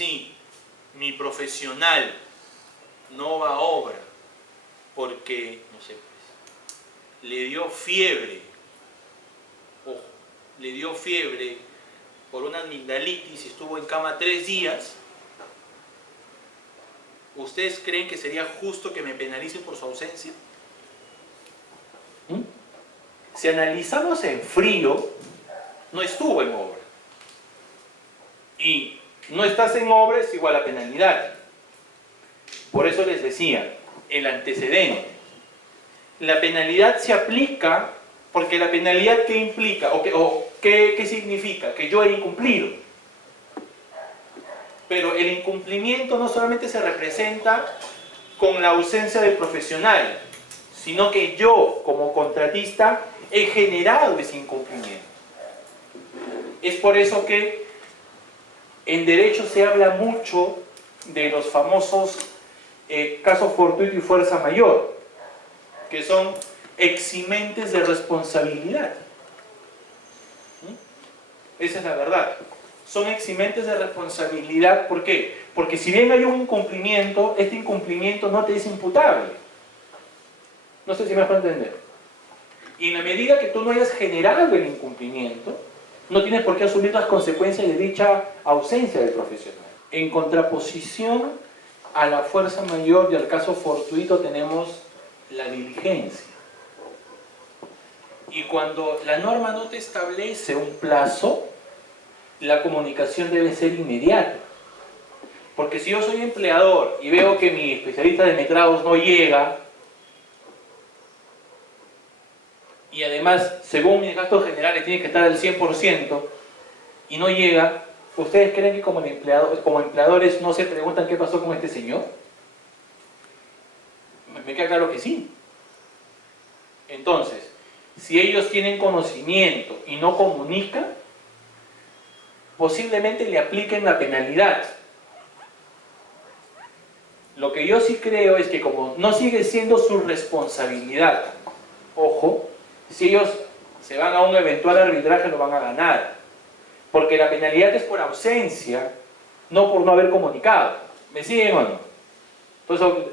si mi profesional no va a obra porque, no sé, pues, le dio fiebre, ojo, le dio fiebre por una amigdalitis y estuvo en cama 3 días, ¿ustedes creen que sería justo que me penalicen por su ausencia? Si analizamos en frío, no estuvo en obra. Y no estás en obra es igual a penalidad. Por eso les decía, el antecedente. La penalidad se aplica porque la penalidad ¿qué implica? ¿Qué significa? Que yo he incumplido. Pero el incumplimiento no solamente se representa con la ausencia del profesional, sino que yo, como contratista, he generado ese incumplimiento. Es por eso que en derecho se habla mucho de los famosos casos fortuito y fuerza mayor, que son eximentes de responsabilidad. Esa es la verdad. Son eximentes de responsabilidad, ¿por qué? Porque si bien hay un incumplimiento, este incumplimiento no te es imputable. No sé si me dejo entender. Y en la medida que tú no hayas generado el incumplimiento, no tienes por qué asumir las consecuencias de dicha ausencia del profesional. En contraposición a la fuerza mayor y al caso fortuito tenemos la diligencia. Y cuando la norma no te establece un plazo, la comunicación debe ser inmediata. Porque si yo soy empleador y veo que mi especialista de metrados no llega, y además, según mis gastos generales, tiene que estar al 100% y no llega, ¿ustedes creen que como empleadores no se preguntan qué pasó con este señor? Me queda claro que sí. Entonces, si ellos tienen conocimiento y no comunican, posiblemente le apliquen la penalidad. Lo que yo sí creo es que como no sigue siendo su responsabilidad, ojo, si ellos se van a un eventual arbitraje lo van a ganar. Porque la penalidad es por ausencia, no por no haber comunicado. ¿Me siguen o no? Entonces,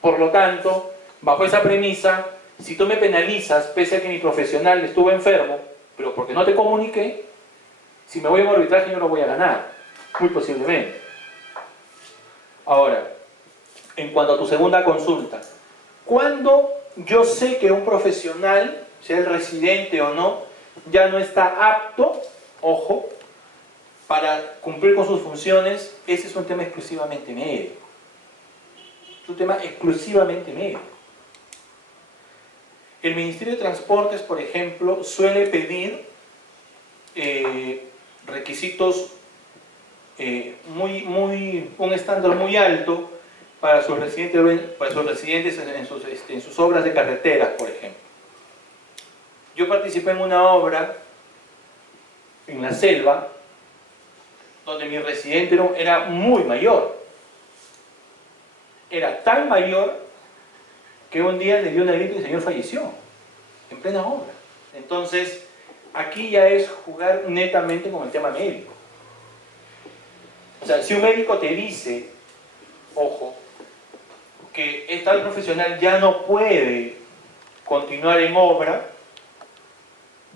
por lo tanto, bajo esa premisa, si tú me penalizas, pese a que mi profesional estuvo enfermo, pero porque no te comuniqué, si me voy a un arbitraje yo no voy a ganar. Muy posiblemente. Ahora, en cuanto a tu segunda consulta, ¿cuándo yo sé que un profesional, sea el residente o no, ya no está apto, ojo, para cumplir con sus funciones? Ese es un tema exclusivamente médico. Es un tema exclusivamente médico. El Ministerio de Transportes, por ejemplo, suele pedir requisitos, un estándar muy alto para sus residentes en sus obras de carreteras, por ejemplo. Yo participé en una obra en la selva, donde mi residente era muy mayor. Era tan mayor que un día le dio una gripe y el señor falleció, en plena obra. Entonces, aquí ya es jugar netamente con el tema médico. O sea, si un médico te dice, ojo, que tal profesional ya no puede continuar en obra,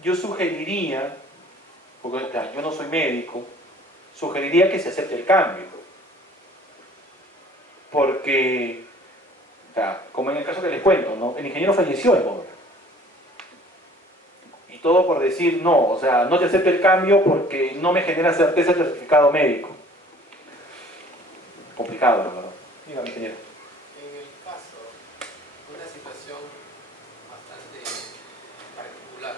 yo sugeriría, porque claro, yo no soy médico, sugeriría que se acepte el cambio. Porque, como en el caso que les cuento, ¿no? El ingeniero falleció en obra. Y todo por decir, no, o sea, no te acepto el cambio porque no me genera certeza el certificado médico. Complicado, la verdad. Dígame, ingeniero. En el caso, una situación bastante particular,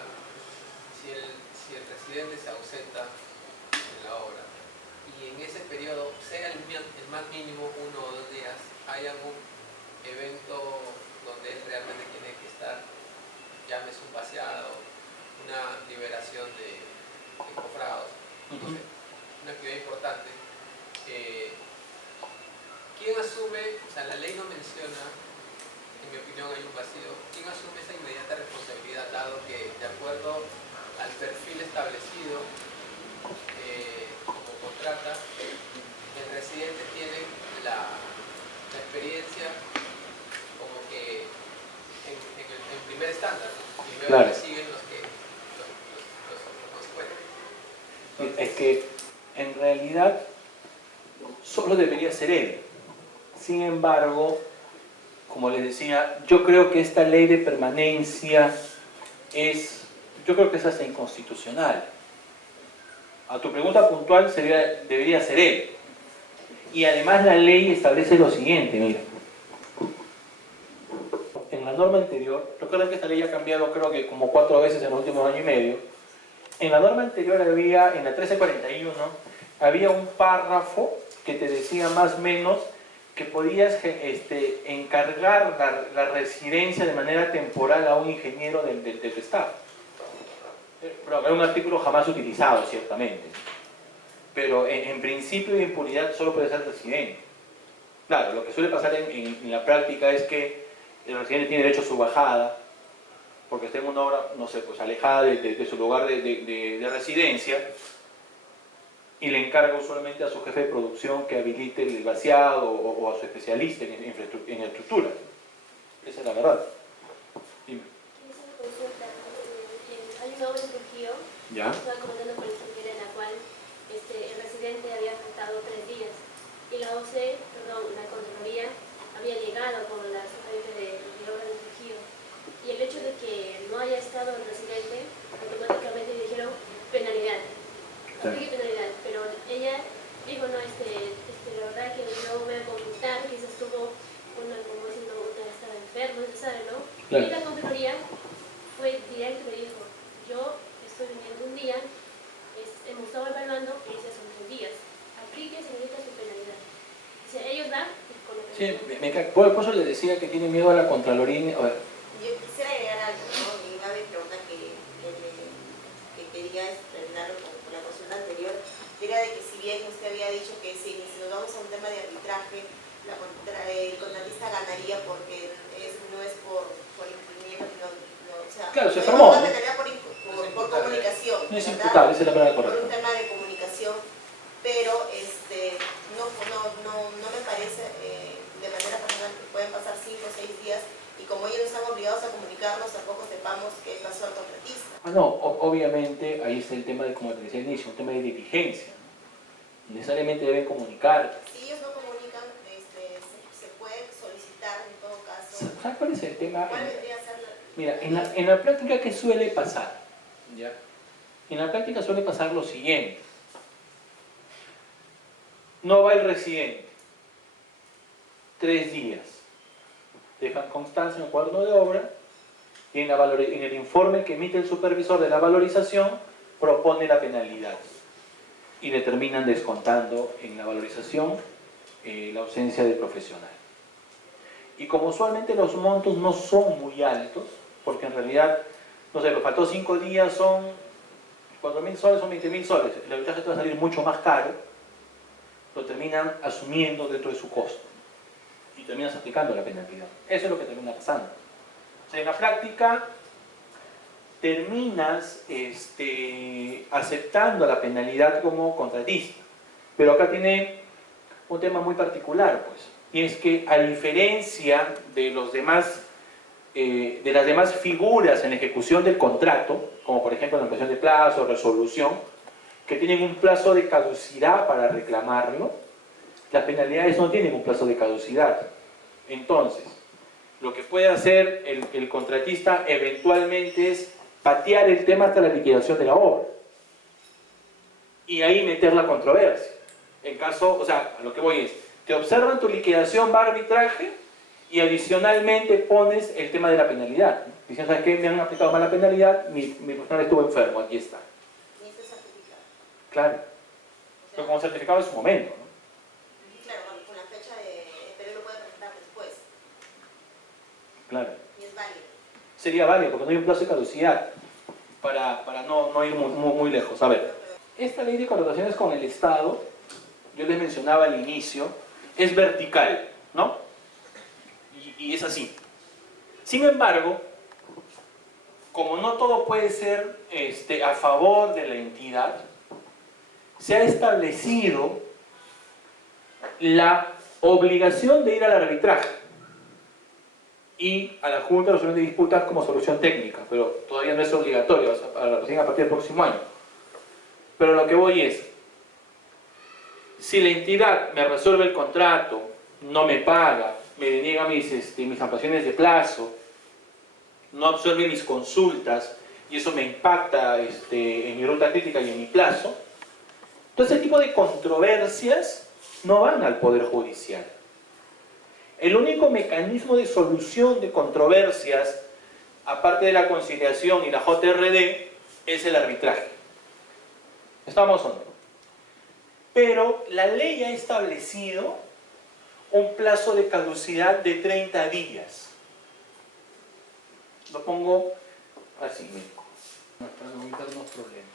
si el residente se ausenta en la obra y en ese periodo, sea el más mínimo 1 o 2 días, hay algún evento donde él realmente tiene que estar, llámese un vaciado, una liberación de cofrados, no sé, una actividad importante, ¿quién asume? O sea, la ley no menciona, en mi opinión hay un vacío, ¿quién asume esa inmediata responsabilidad, dado que de acuerdo al perfil establecido como contrata, el residente solo debería ser él. Sin embargo, como les decía, yo creo que esta ley de permanencia yo creo que es hasta inconstitucional. A tu pregunta puntual debería ser él. Y además la ley establece lo siguiente, mira. En la norma anterior, recuerden que esta ley ha cambiado creo que como 4 veces en los últimos año y medio. En la norma anterior había, en la 1341, había un párrafo que te decía más o menos que podías encargar la residencia de manera temporal a un ingeniero del Estado. Pero era un artículo jamás utilizado, ciertamente. Pero en principio de impunidad solo puede ser residente. Claro, lo que suele pasar en la práctica es que el residente tiene derecho a su bajada, porque está en una obra, no sé, pues alejada de su lugar de residencia, y le encarga usualmente a su jefe de producción que habilite el vaciado o a su especialista en estructura. Esa es la verdad. Dime. Hay una obra en Trujillo, ¿Ya? estaba comentando con el ingeniero en la cual el residente había faltado 3 días y la Contraloría había llegado con las referencias de obra de Trujillo. Y el hecho de que no haya estado el residente, automáticamente dijeron penalidad. Aplique penalidad, pero ella dijo, no, la verdad que yo voy a consultar, quizás tuvo como diciendo, estaba enfermo, se sabe, ¿no? Claro. Y la Contraloría fue directo y me dijo, yo estoy viniendo un día, hemos estado evaluando y dice son 3 días. Aplique, señorita, su penalidad. O sea, ellos van con la penalidad. Sí, por eso les decía que tiene miedo a la Contraloría. A ver. Yo quisiera agregar algo, ¿no? Y una pregunta que quería terminarlo con la consulta anterior, era de que si bien usted había dicho que si nos vamos a un tema de arbitraje, el contratista ganaría porque no es por incumplimiento, o sea, claro, se formó. Ganaría por comunicación. No es imputable, esa es la palabra correcta. Por un tema de comunicación, pero no me parece de manera personal que pueden pasar 5 o 6 días y como ellos están obligados a comunicarnos, tampoco sepamos qué pasó al contratista. No, obviamente ahí está el tema de, como te decía al inicio, un tema de diligencia. Necesariamente deben comunicar. Si ellos no comunican, se puede solicitar en todo caso. ¿Sabes cuál es el tema? ¿Cuál vendría a ser Mira, en la práctica, ¿qué suele pasar? ¿Ya? En la práctica suele pasar lo siguiente. No va el residente. 3 días. Dejan constancia en el cuaderno de obra y en el informe que emite el supervisor de la valorización propone la penalidad y le terminan descontando en la valorización la ausencia del profesional. Y como usualmente los montos no son muy altos, porque en realidad, no sé, faltó 5 días, son 4.000 soles, son 20.000 soles, el arbitraje te va a salir mucho más caro, lo terminan asumiendo dentro de su costo y terminas aplicando la penalidad. Eso es lo que termina pasando. O sea, en la práctica terminas aceptando la penalidad como contratista. Pero acá tiene un tema muy particular, pues, y es que a diferencia de las demás figuras en la ejecución del contrato, como por ejemplo la ampliación de plazo, resolución, que tienen un plazo de caducidad para reclamarlo, las penalidades no tienen un plazo de caducidad. Entonces, lo que puede hacer el contratista eventualmente es patear el tema hasta la liquidación de la obra y ahí meter la controversia. En caso, o sea, a lo que voy es, te observan tu liquidación, va a arbitraje y adicionalmente pones el tema de la penalidad. Diciendo, ¿sabes qué? Me han aplicado mal la penalidad, mi profesional estuvo enfermo, aquí está. ¿Y este certificado? Claro. Pero como certificado en su momento, ¿no? Claro, con la fecha pero él lo puede presentar después. Claro. Y es válido. Sería válido porque no hay un plazo de caducidad para no ir muy lejos. A ver, esta ley de contrataciones con el Estado, yo les mencionaba al inicio, es vertical, ¿no? Y es así. Sin embargo, como no todo puede ser a favor de la entidad, se ha establecido la obligación de ir al arbitraje y a la Junta de Resolución de Disputas como solución técnica, pero todavía no es obligatorio, recién a partir del próximo año. Pero lo que voy es, Si la entidad me resuelve el contrato, no me paga, me deniega mis ampliaciones de plazo, no absorbe mis consultas y eso me impacta en mi ruta crítica y en mi plazo, entonces ese tipo de controversias no van al Poder Judicial. El único mecanismo de solución de controversias, aparte de la conciliación y la JRD, es el arbitraje. ¿Estamos o no? Pero la ley ha establecido un plazo de caducidad de 30 días. Lo pongo así, para no evitar unos problemas.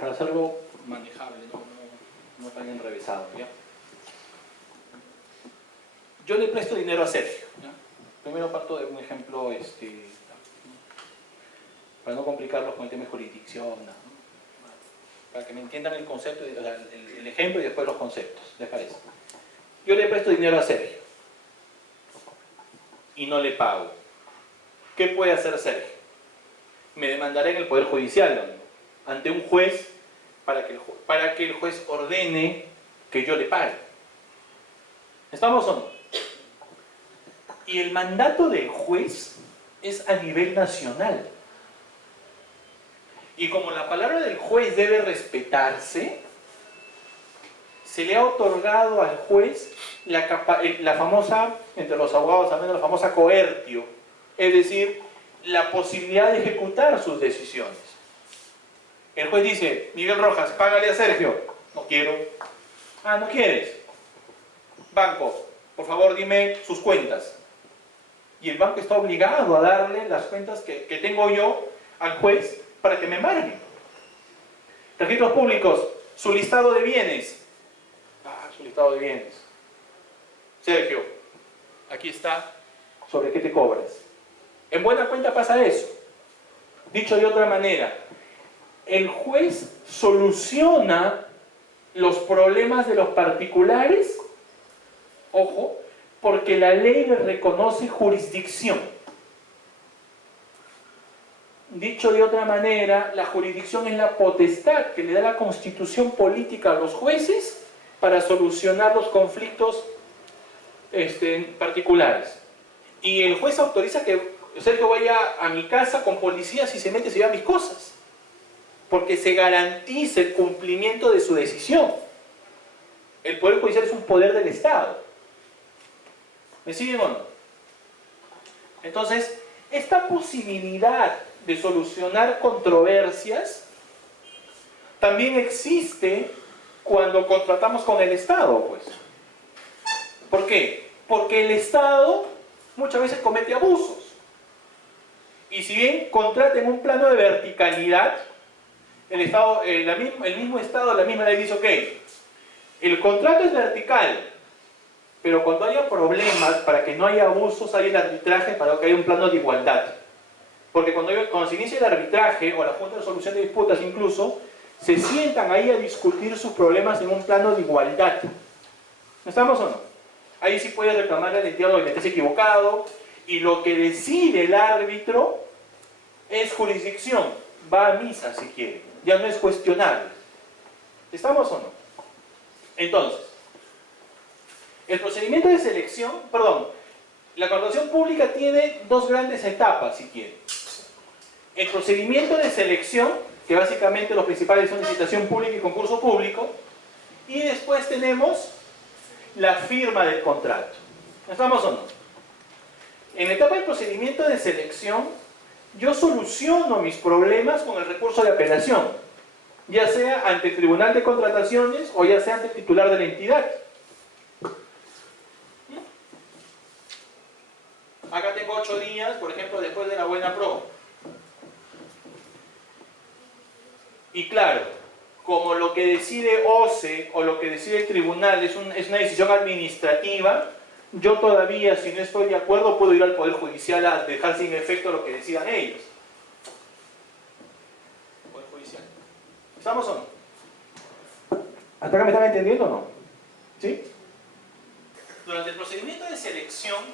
Para hacerlo manejable, no tan enrevesado, ¿ya? Yo le presto dinero a Sergio, ¿ya? Primero parto de un ejemplo, para no complicarlos con el tema de jurisdicción, ¿no? Para que me entiendan el concepto, el ejemplo y después los conceptos, ¿les parece? Yo le presto dinero a Sergio y no le pago. ¿Qué puede hacer Sergio? Me demandará en el Poder Judicial, ¿no? Ante un juez para que el juez ordene que yo le pague. ¿Estamos o no? Y el mandato del juez es a nivel nacional. Y como la palabra del juez debe respetarse, se le ha otorgado al juez la famosa, entre los abogados al menos, la famosa coertio, es decir, la posibilidad de ejecutar sus decisiones. El juez dice: Miguel Rojas, págale a Sergio. No quiero. Ah, ¿no quieres? Banco, por favor dime sus cuentas. Y el banco está obligado a darle las cuentas que tengo yo al juez para que me embargue. Registros públicos, su listado de bienes. Ah, su listado de bienes. Sergio, aquí está. ¿Sobre qué te cobras? En buena cuenta pasa eso. Dicho de otra manera, el juez soluciona los problemas de los particulares, ojo, porque la ley le reconoce jurisdicción. Dicho de otra manera, la jurisdicción es la potestad que le da la constitución política a los jueces para solucionar los conflictos particulares. Y el juez autoriza que Sergio vaya a mi casa con policías y se mete y se lleva mis cosas, porque se garantiza el cumplimiento de su decisión. El Poder Judicial es un poder del Estado. ¿Me siguen o no? Entonces, esta posibilidad de solucionar controversias también existe cuando contratamos con el Estado, pues. ¿Por qué? Porque el Estado muchas veces comete abusos. Y si bien contrata en un plano de verticalidad, el mismo Estado, la misma ley dice: ok, el contrato es vertical, pero cuando haya problemas, para que no haya abusos, hay el arbitraje para que haya un plano de igualdad. Porque cuando se inicia el arbitraje, o la Junta de Resolución de Disputas incluso, se sientan ahí a discutir sus problemas en un plano de igualdad. ¿Estamos o no? Ahí sí puede reclamar a la entidad donde estés equivocado, y lo que decide el árbitro es jurisdicción. Va a misa si quiere, ya no es cuestionable. ¿Estamos o no? Entonces, el procedimiento de selección, la contratación pública tiene dos grandes etapas, si quiere. El procedimiento de selección, que básicamente los principales son licitación pública y concurso público, y después tenemos la firma del contrato. ¿Estamos o no? En la etapa del procedimiento de selección, yo soluciono mis problemas con el recurso de apelación, ya sea ante el Tribunal de Contrataciones o ya sea ante el titular de la entidad. Acá tengo 8 días, por ejemplo, después de la buena pro. Y claro, como lo que decide OCE o lo que decide el tribunal es una decisión administrativa, yo todavía, si no estoy de acuerdo, puedo ir al Poder Judicial a dejar sin efecto lo que decidan ellos. Poder Judicial. ¿Estamos o no? ¿Hasta acá me están entendiendo o no? ¿Sí? Durante el procedimiento de selección,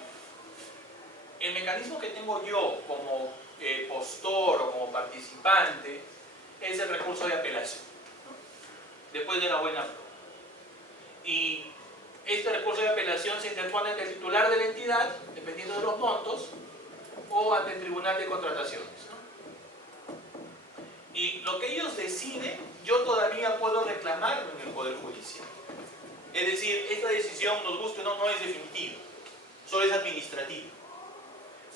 el mecanismo que tengo yo como postor o como participante es el recurso de apelación, ¿no? Después de la buena prueba. Y este recurso de apelación se interpone ante el titular de la entidad, dependiendo de los montos, o ante el Tribunal de Contrataciones, ¿no? Y lo que ellos deciden, yo todavía puedo reclamarlo en el Poder Judicial. Es decir, esta decisión, nos guste o no, no es definitiva, solo es administrativa.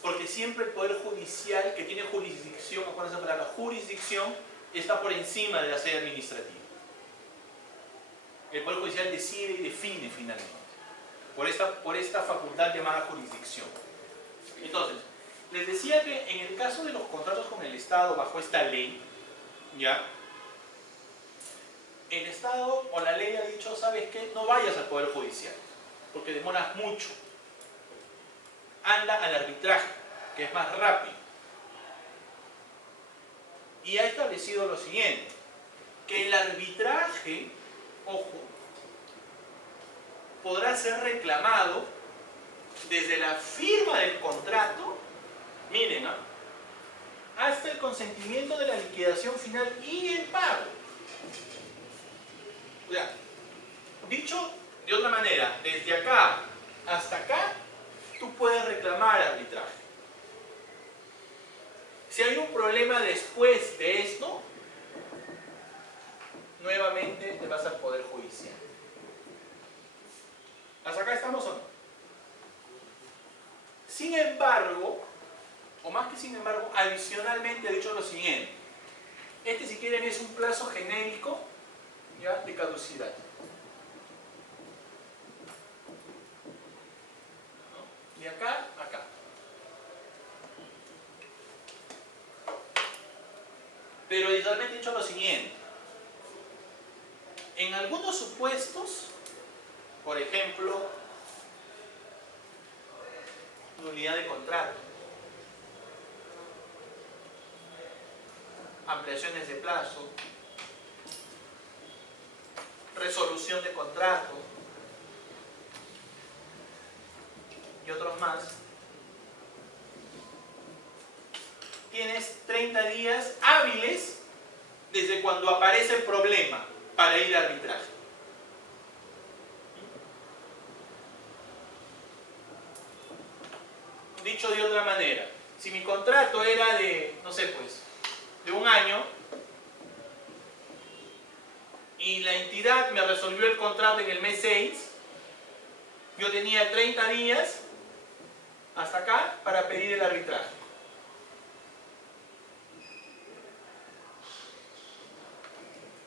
Porque siempre el Poder Judicial, que tiene jurisdicción, acuérdense la palabra, jurisdicción, está por encima de la sede administrativa. El Poder Judicial decide y define finalmente, por esta facultad llamada jurisdicción. Entonces, les decía que en el caso de los contratos con el Estado bajo esta ley, ¿ya? El Estado o la ley ha dicho, ¿sabes qué? No vayas al Poder Judicial, porque demoras mucho. Anda al arbitraje, que es más rápido. Y ha establecido lo siguiente, que el arbitraje, ojo, podrá ser reclamado desde la firma del contrato, miren, ¿no?, hasta el consentimiento de la liquidación final y el pago. O sea, dicho de otra manera, desde acá hasta acá, tú puedes reclamar arbitraje. Si hay un problema después de esto, nuevamente te vas al Poder Judicial. ¿Hasta acá estamos o no? Sin embargo, o más que sin embargo, adicionalmente ha dicho lo siguiente. Este, si quieren, es un plazo genérico, ¿ya?, de caducidad. ¿No? De acá a acá. Pero adicionalmente ha dicho lo siguiente. En algunos supuestos, por ejemplo, nulidad de contrato, ampliaciones de plazo, resolución de contrato y otros más, tienes 30 días hábiles desde cuando aparece el problema para ir a arbitraje. Dicho de otra manera, si mi contrato era de, no sé, pues, de un año, y la entidad me resolvió el contrato en el mes 6, yo tenía 30 días hasta acá para pedir el arbitraje.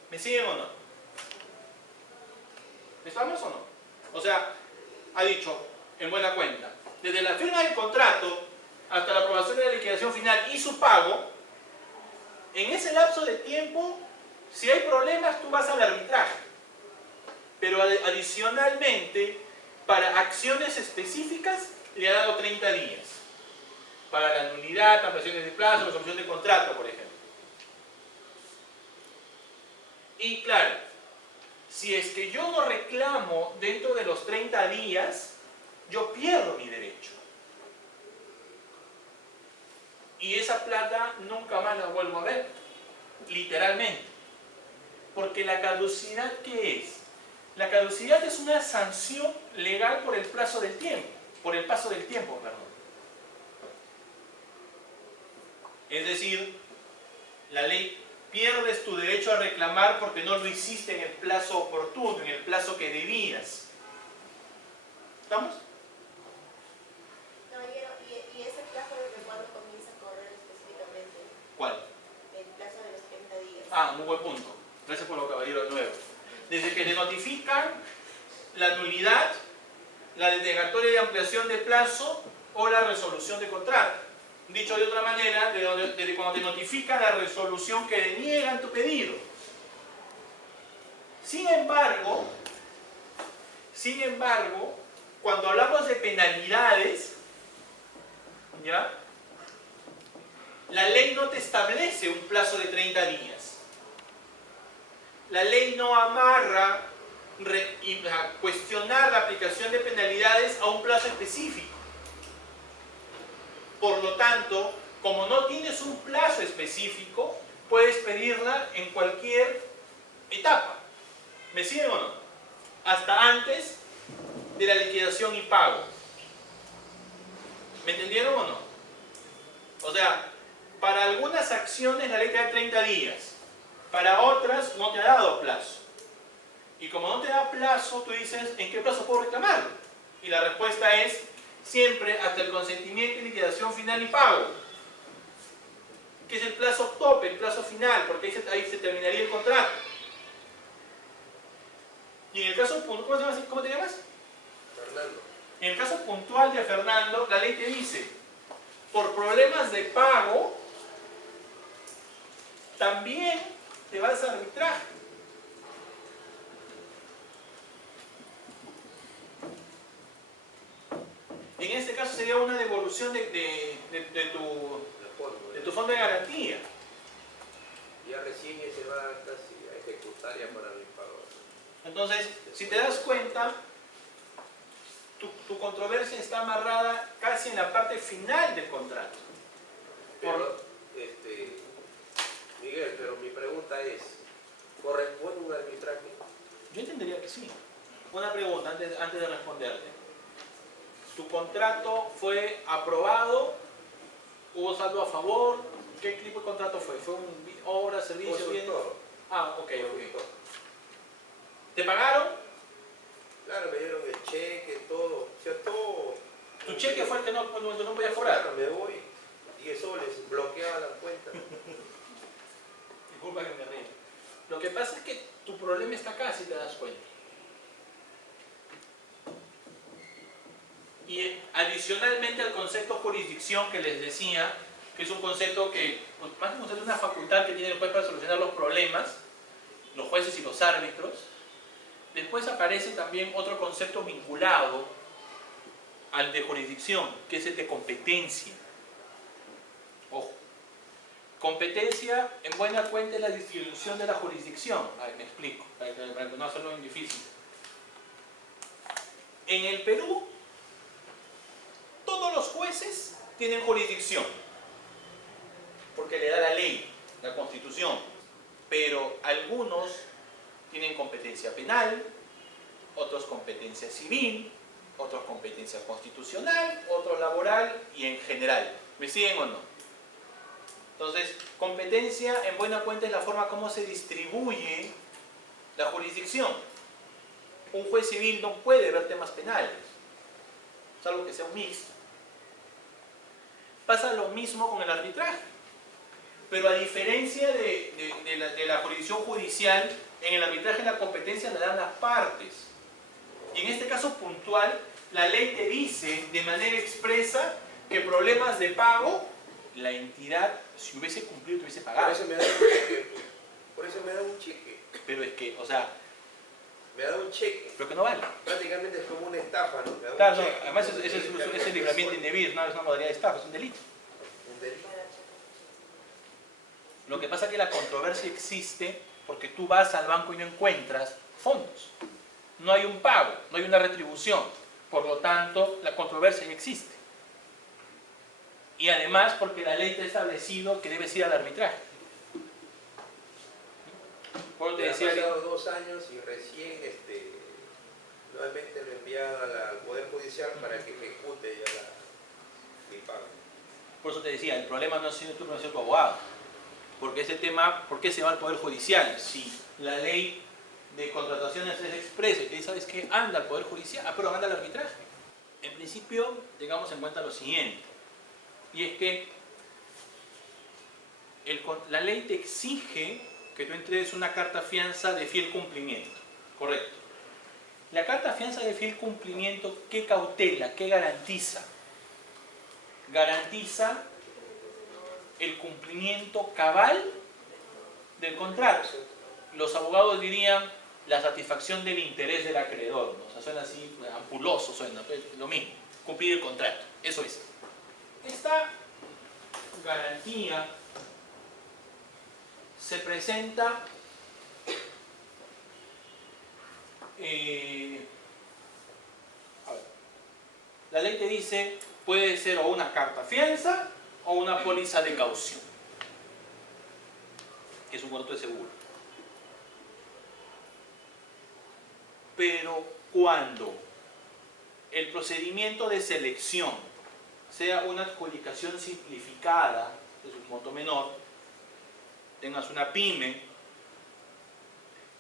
¿Me siguen o no? ¿Estamos o no? O sea, ha dicho, en buena cuenta, desde la firma del contrato hasta la aprobación de la liquidación final y su pago, en ese lapso de tiempo, si hay problemas, tú vas al arbitraje. Pero adicionalmente, para acciones específicas, le ha dado 30 días. Para la nulidad, ampliaciones de plazo, resolución de contrato, por ejemplo. Y claro, si es que yo no reclamo dentro de los 30 días, yo pierdo mi derecho. Y esa plata nunca más la vuelvo a ver, literalmente. Porque la caducidad, ¿qué es? La caducidad es una sanción legal por el plazo del tiempo, por el paso del tiempo, perdón. Es decir, la ley, pierdes tu derecho a reclamar porque no lo hiciste en el plazo oportuno, en el plazo que debías. ¿Estamos? Caballero, ¿y ese plazo desde cuándo comienza a correr específicamente? ¿Cuál? El plazo de los 30 días. Ah, muy buen punto. Gracias por lo, caballero, de nuevo. Desde que te notifican la nulidad, la denegatoria de ampliación de plazo o la resolución de contrato. Dicho de otra manera, desde cuando te notifican la resolución que deniegan tu pedido. Sin embargo, cuando hablamos de penalidades, ¿ya?, la ley no te establece un plazo de 30 días. La ley no amarra cuestionar la aplicación de penalidades a un plazo específico. Por lo tanto, como no tienes un plazo específico, puedes pedirla en cualquier etapa. ¿Me siguen o no? Hasta antes de la liquidación y pago. ¿Me entendieron o no? O sea, para algunas acciones la ley te da 30 días. Para otras no te ha dado plazo. Y como no te da plazo, tú dices, ¿en qué plazo puedo reclamarlo? Y la respuesta es, siempre hasta el consentimiento y liquidación final y pago. Que es el plazo tope, el plazo final, porque ahí se terminaría el contrato. Y en el caso puntual, ¿cómo te llamas? Fernando. En el caso puntual de Fernando, la ley te dice, por problemas de pago, también te vas a arbitraje. En este caso sería una devolución de tu fondo de garantía. Ya recién se va casi a ejecutar ya para mi pago. Entonces, si te das cuenta, tu controversia está amarrada casi en la parte final del contrato. Pero, Miguel, pero mi pregunta es, ¿corresponde un arbitraje? Yo entendería que sí. Una pregunta antes de responderte. ¿Tu contrato fue aprobado? ¿Hubo saldo a favor? ¿Qué tipo de contrato fue? ¿Fue un obra, servicio, bien? Consultor. Ah, ok. Consultor. ¿Te pagaron? Claro, me dieron el cheque, todo. O sea, todo. ¿Tu cheque fue el que no podías cobrar? Claro, me voy. 10 soles, bloqueaba la cuenta. Disculpa que me ríe. Lo que pasa es que tu problema está acá, si te das cuenta. Y adicionalmente al concepto jurisdicción que les decía, que es un concepto que, pues, más que un concepto, es una facultad que tiene el juez para solucionar los problemas, los jueces y los árbitros. Después aparece también otro concepto vinculado al de jurisdicción, que es el de competencia. Ojo. Competencia, en buena cuenta, es la distribución de la jurisdicción. A ver, me explico, para que no hacerlo muy difícil. En el Perú, todos los jueces tienen jurisdicción, porque le da la ley, la Constitución, pero algunos tienen competencia penal, otros competencia civil, otros competencia constitucional, otros laboral y en general. ¿Me siguen o no? Entonces, competencia en buena cuenta es la forma como se distribuye la jurisdicción. Un juez civil no puede ver temas penales, salvo que sea un mixto. Pasa lo mismo con el arbitraje, pero a diferencia de la jurisdicción judicial, en el arbitraje la competencia la dan las partes. Y en este caso puntual, la ley te dice de manera expresa que problemas de pago, la entidad, si hubiese cumplido, te hubiese pagado. Por eso me da un cheque. Por eso me da un cheque. Pero es que, o sea, Me da un cheque. pero que no vale. Prácticamente es como una estafa, ¿no? Me da un Claro, no, cheque. además ese libramiento indebido es una modalidad de estafa, es un delito. Un delito. Lo que pasa es que la controversia existe porque tú vas al banco y no encuentras fondos. No hay un pago, no hay una retribución. Por lo tanto, la controversia ya existe. Y además porque la ley te ha establecido que debes ir al arbitraje. Por eso te Me decía, han pasado 2 años y recién nuevamente lo he enviado al Poder Judicial para que ejecute ya mi pago. por eso te decía, el problema no ha sido tú, no ha sido tu abogado. Porque ese tema, ¿por qué se va al Poder Judicial? Si la ley de contrataciones es expresa y te dice, ¿sabes qué? Anda al Poder Judicial, pero anda al arbitraje. En principio, tengamos en cuenta lo siguiente, y es que la ley te exige que tú entregues una carta fianza de fiel cumplimiento, correcto. La carta fianza de fiel cumplimiento, ¿qué cautela? ¿Qué garantiza? Garantiza el cumplimiento cabal del contrato. Los abogados dirían la satisfacción del interés del acreedor, ¿no? O sea, suena así, ampuloso suena, pues, lo mismo, cumplir el contrato, eso es. Esta garantía se presenta a ver, la ley te dice puede ser o una carta fianza o una póliza de caución, que es un contrato de seguro. Pero cuando el procedimiento de selección sea una adjudicación simplificada, es un monto menor, tengas una pyme,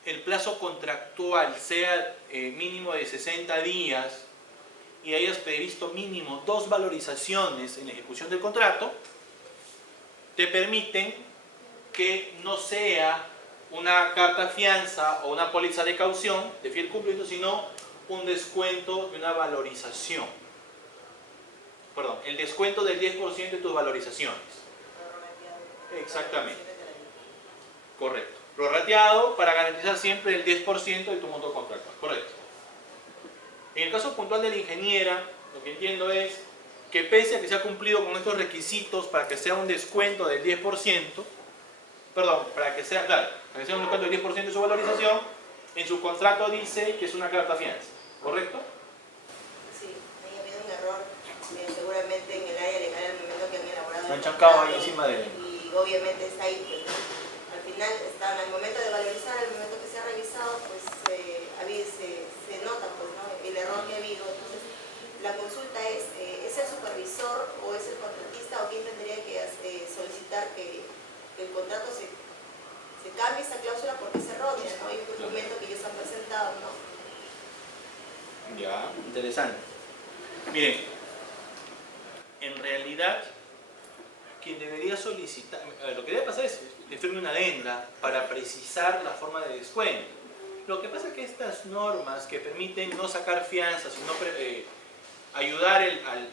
el plazo contractual sea mínimo de 60 días y hayas previsto mínimo 2 valorizaciones en la ejecución del contrato, te permiten que no sea una carta fianza o una póliza de caución de fiel cumplimiento, sino un descuento de una valorización. Perdón, el descuento del 10% de tus valorizaciones. Exactamente. Correcto. Prorrateado para garantizar siempre el 10% de tu monto contractual. Correcto. En el caso puntual de la ingeniera, lo que entiendo es que pese a que se ha cumplido con estos requisitos para que sea un descuento del 10%, perdón, para que sea, claro, para que sea un descuento del 10% de su valorización, en su contrato dice que es una carta fianza. ¿Correcto? Sí, ahí ha habido un error, seguramente en el área legal al momento que han elaborado. Han chancado ahí encima de él. Y obviamente está ahí, pues, al final, al momento de valorizar, al momento que se ha revisado, pues se nota, pues, ¿no?, el error que ha habido. Entonces, la consulta es el supervisor o es el contratista o quién tendría que solicitar que el contrato se cambie esa cláusula porque es errónea, ¿no? Hay un documento que ellos han presentado, ¿no? Ya, interesante. Miren, en realidad, quien debería solicitar, lo que debe pasar es que firme una adenda para precisar la forma de descuento. Lo que pasa es que estas normas que permiten no sacar fianzas, sino ayudar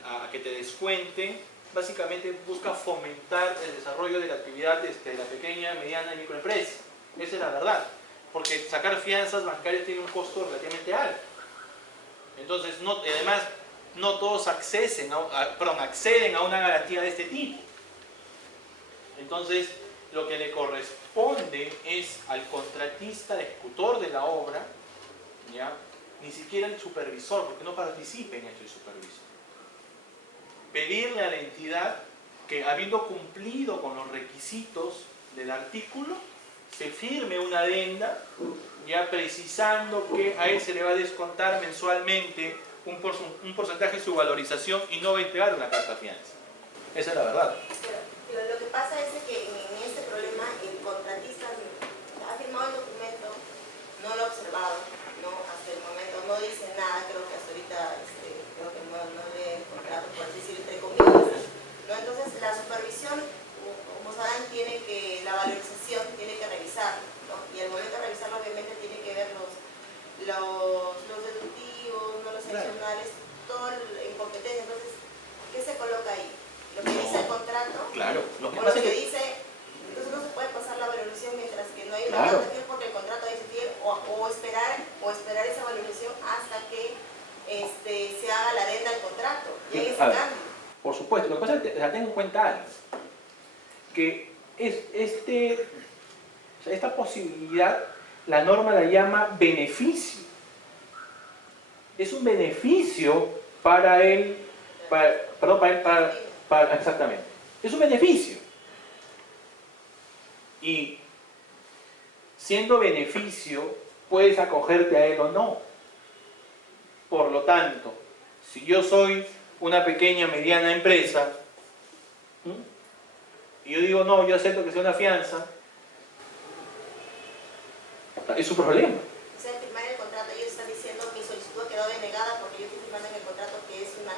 a que te descuenten, básicamente busca fomentar el desarrollo de la actividad de la pequeña, mediana y microempresa. Esa es la verdad. Porque sacar fianzas bancarias tiene un costo relativamente alto. Entonces, además, no todos acceden a una garantía de este tipo. Entonces, lo que le corresponde es al contratista ejecutor de la obra, ¿ya?, ni siquiera el supervisor, porque no participe en esto el supervisor, pedirle a la entidad que, habiendo cumplido con los requisitos del artículo, se firme una adenda, ya precisando que a él se le va a descontar mensualmente un porcentaje de su valorización y no va a entregar una carta fianza. Esa es la verdad. Pero lo que pasa es que en este problema el contratista ha firmado el documento, no lo ha observado, ¿no? Hasta el momento no dice nada, creo que hasta ahorita creo que no le he encontrado, por así decirlo, entre comillas, ¿no? Entonces la supervisión, como sabrán, la valorización tiene que revisar, ¿no? Y al momento de revisarlo obviamente tiene que ver los deductivos, no los adicionales, todo en competencia. Entonces, ¿qué se coloca ahí? Lo que dice el contrato, claro, lo que o pasa lo que es que dice, entonces no se puede pasar la valorización mientras que no hay una claro, carta fiel porque el contrato dice fiel, o esperar esa valorización hasta que se haga la adenda al contrato y hay ese cambio. Por supuesto, lo que pasa es que ten en cuenta algo, que esta posibilidad la norma la llama beneficio. Es un beneficio para él, exactamente. Es un beneficio. Y siendo beneficio, puedes acogerte a él o no. Por lo tanto, si yo soy una pequeña, mediana empresa, y yo digo, no, yo acepto que sea una fianza, es su problema. O sea, firmar el contrato, ellos están diciendo mi solicitud quedó denegada porque yo estoy firmando en el contrato que es una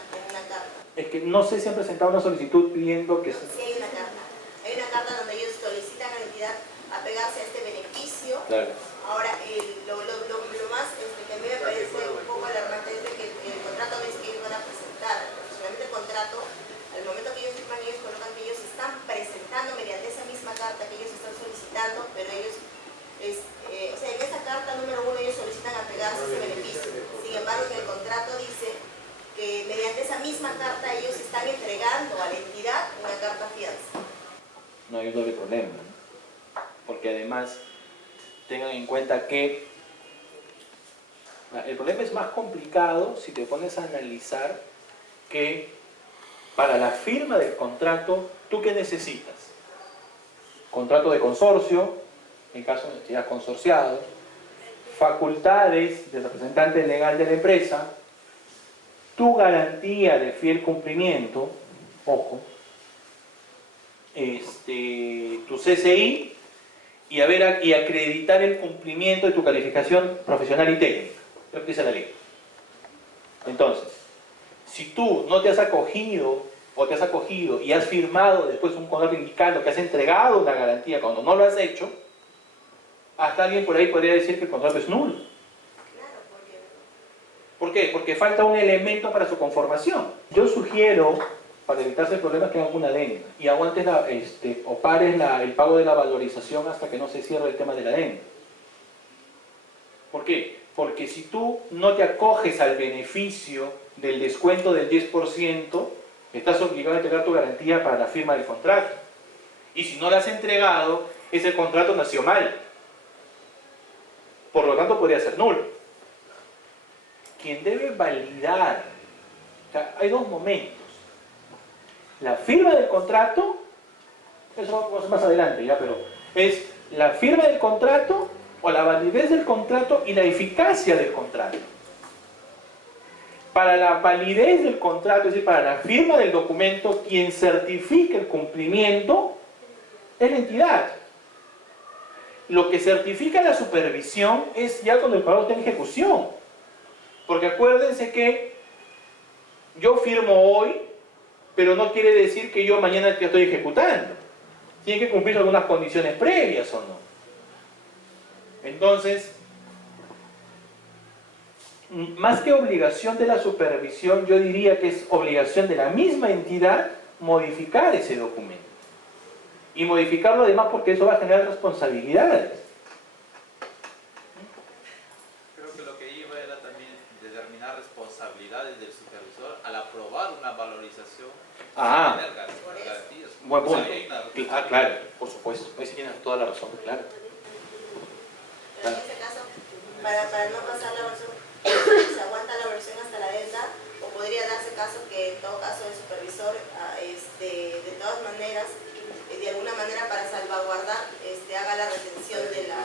carta. Es que no sé si han presentado una solicitud pidiendo que... Sí, hay una carta. Hay una carta donde ellos solicitan a la entidad apegarse a este beneficio. Claro. Ahora, lo más que a mí me parece un poco alarmante es de que el contrato no es que ellos van a presentar. Solamente el contrato, al momento que ellos firman, ellos colocan que ellos están presentando mediante esa misma carta que ellos están solicitando, pero ellos, o sea, en esa carta número 1 ellos solicitan apegarse a ese beneficio. Sin embargo, en el contrato dice que mediante esa misma carta ellos están entregando a la entidad una carta fianza. No hay un doble problema, ¿no? Porque además tengan en cuenta que el problema es más complicado si te pones a analizar que Para la firma del contrato, ¿tú qué necesitas? Contrato de consorcio, en caso de entidades consorciadas, facultades del representante legal de la empresa, tu garantía de fiel cumplimiento, ojo, tu CCI y acreditar el cumplimiento de tu calificación profesional y técnica. Es lo que dice la ley. Entonces, si tú no te has acogido o te has acogido y has firmado después un contrato indicando que has entregado una garantía cuando no lo has hecho, hasta alguien por ahí podría decir que el contrato es nulo. Claro, porque... ¿Por qué? Porque falta un elemento para su conformación. Yo sugiero, para evitarse problemas, que hagas una adenda y aguantes o pares el pago de la valorización hasta que no se cierre el tema de la adenda. ¿Por qué? Porque si tú no te acoges al beneficio del descuento del 10%, estás obligado a entregar tu garantía para la firma del contrato. Y si no la has entregado, ese contrato nació mal. Por lo tanto, podría ser nulo. Quien debe validar, o sea, hay dos momentos. La firma del contrato, eso vamos a hacer más adelante ya, pero es la firma del contrato o la validez del contrato y la eficacia del contrato. Para la validez del contrato, es decir, para la firma del documento, quien certifica el cumplimiento es la entidad. Lo que certifica la supervisión es ya cuando el pago está en ejecución. Porque acuérdense que yo firmo hoy, pero no quiere decir que yo mañana ya estoy ejecutando. Tiene que cumplir algunas condiciones previas o no. Entonces, más que obligación de la supervisión, yo diría que es obligación de la misma entidad modificar ese documento. Y modificarlo además porque eso va a generar responsabilidades. Creo que lo que iba era también determinar responsabilidades del supervisor al aprobar una valorización. Ah, Tener garantías. buen punto. Ah, Claro, por supuesto. Ahí sí tienes toda la razón, claro. Pero en este caso, para no pasar la versión, se aguanta la versión hasta la adenda, o podría darse caso que en todo caso el supervisor, de todas maneras, de alguna manera para salvaguardar, haga la retención del 10%.